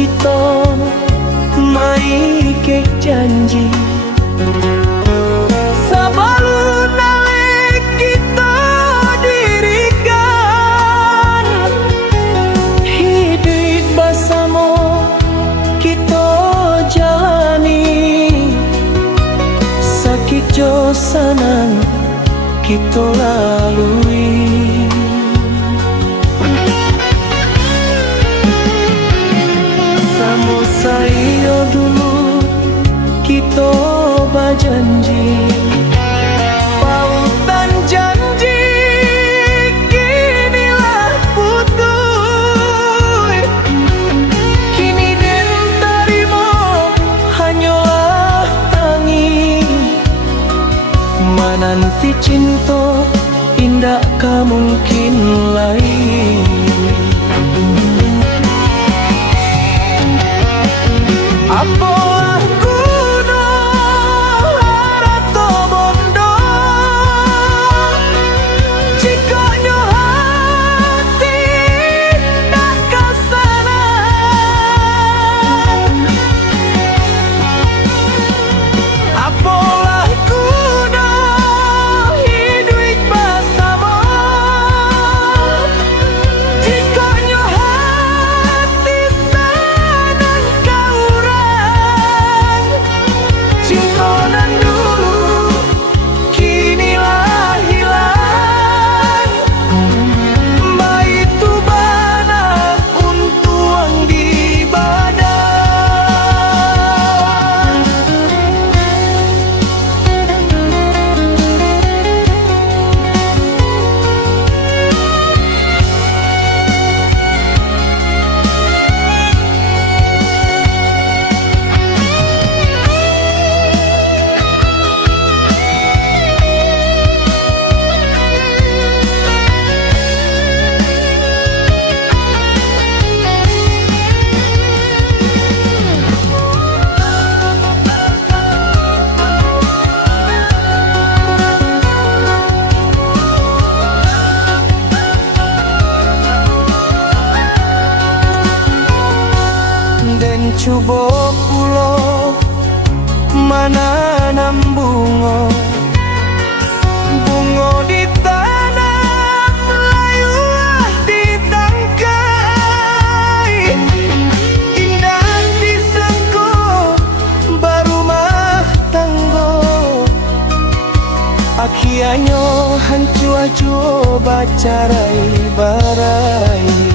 kita mai ke janji sabalun nalek kita dirikan hidup bersama kita jalani sakit jo senang kita lalui. Samo saya dulu kita berjanji pautan janji kinilah putus kini den tarimo hanyalah tangi menanti cinta indah mungkin lain. Apalah kuno harato bondo jika nyo hati nak kasana apalah kuno hidup bersama jika nyo hati senang kaurang cintonan dulu kinilah hilang baitu bana untuang di badan. Den coba pulo mana bunga bunga di tanah Melayu di tangkai indah disengko barumah tanggo akhirnya hancur coba carai barai.